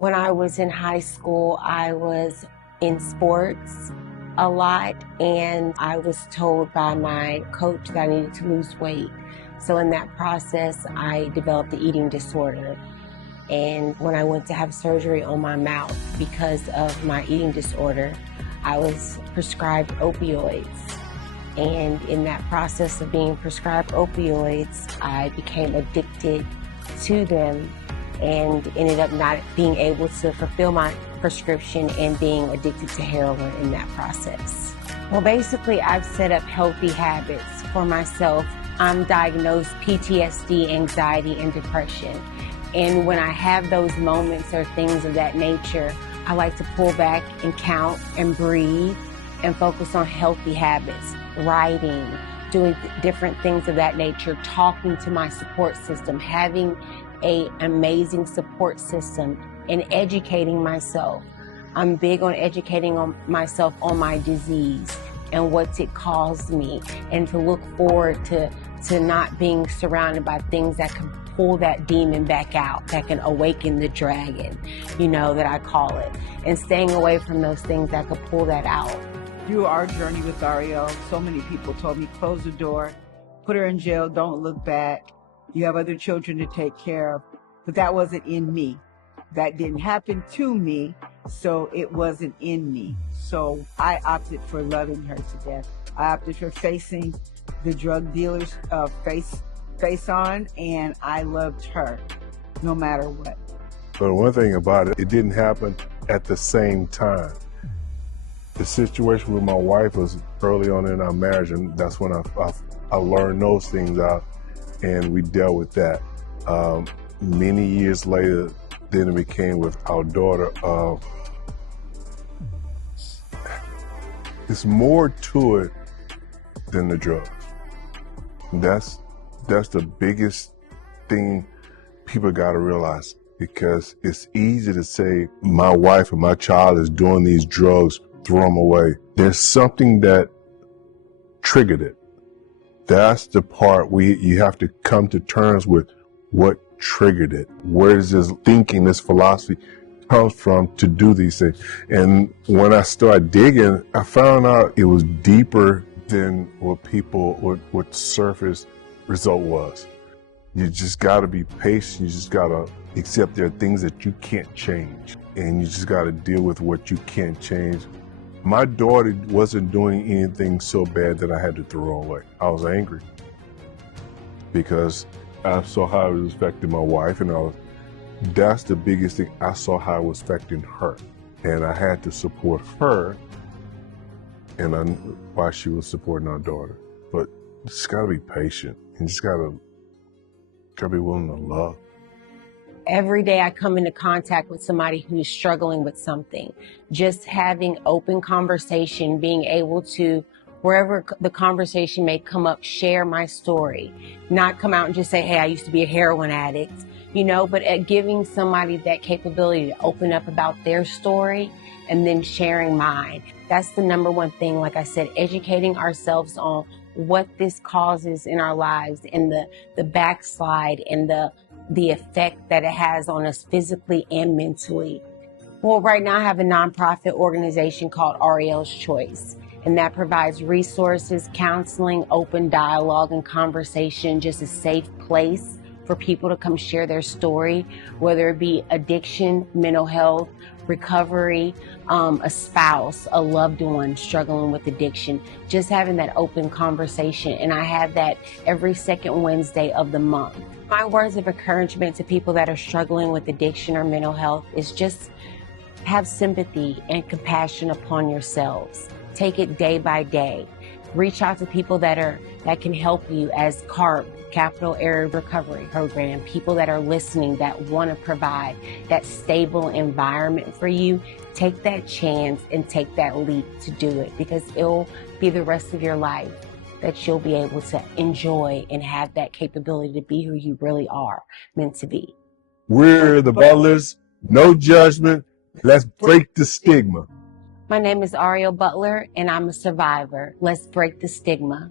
When I was in high school, I was in sports a lot, and I was told by my coach that I needed to lose weight. So in that process, I developed the eating disorder. And when I went to have surgery on my mouth because of my eating disorder, I was prescribed opioids. And in that process of being prescribed opioids, I became addicted to them and ended up not being able to fulfill my prescription and being addicted to heroin in that process. Well, basically, I've set up healthy habits for myself. I'm diagnosed PTSD, anxiety, and depression. And when I have those moments or things of that nature, I like to pull back and count and breathe and focus on healthy habits, writing, doing different things of that nature, talking to my support system, having an amazing support system, and educating myself. I'm big on educating myself on my disease and what's it caused me, and to look forward to not being surrounded by things that can pull that demon back out, that can awaken the dragon, that I call it, and staying away from those things that could pull that out. Through our journey with Arielle, so many people told me, close the door, put her in jail, don't look back. You have other children to take care of. But that wasn't in me. That didn't happen to me, so it wasn't in me. So I opted for loving her to death. I opted for facing the drug dealers face on, and I loved her no matter what. But one thing about it, it didn't happen at the same time. The situation with my wife was early on in our marriage, and that's when I learned those things out, and we dealt with that. Many years later, then it became with our daughter. It's more to it than the drugs. That's the biggest thing people got to realize, because it's easy to say my wife and my child is doing these drugs, throw them away. There's something that triggered it. That's the part you have to come to terms with. What triggered it? Where does this thinking, this philosophy comes from to do these things? And when I started digging, I found out it was deeper than what surface result was. You just got to be patient. You just got to accept there are things that you can't change, and you just got to deal with what you can't change. My daughter wasn't doing anything so bad that I had to throw her away. I was angry because I saw how it was affecting my wife, and that's the biggest thing. I saw how it was affecting her, and I had to support her, and I knew why she was supporting our daughter. But you just gotta be patient, and you just gotta be willing to love. Every day I come into contact with somebody who's struggling with something. Just having open conversation, being able to, wherever the conversation may come up, share my story. Not come out and just say, hey, I used to be a heroin addict, but at giving somebody that capability to open up about their story and then sharing mine. That's the number one thing. Like I said, educating ourselves on what this causes in our lives, and the backslide and the effect that it has on us physically and mentally. Well, right now I have a nonprofit organization called Arielle's Choice, and that provides resources, counseling, open dialogue, and conversation, just a safe place for people to come share their story, whether it be addiction, mental health, recovery, a spouse, a loved one struggling with addiction, just having that open conversation. And I have that every second Wednesday of the month. My words of encouragement to people that are struggling with addiction or mental health is just have sympathy and compassion upon yourselves. Take it day by day. Reach out to people that can help you, as CARP, Capital Area Recovery Program, people that are listening, that want to provide that stable environment for you. Take that chance and take that leap to do it, because it'll be the rest of your life that you'll be able to enjoy and have that capability to be who you really are meant to be. We're the Butlers, no judgment. Let's break the stigma. My name is Arielle Butler, and I'm a survivor. Let's break the stigma.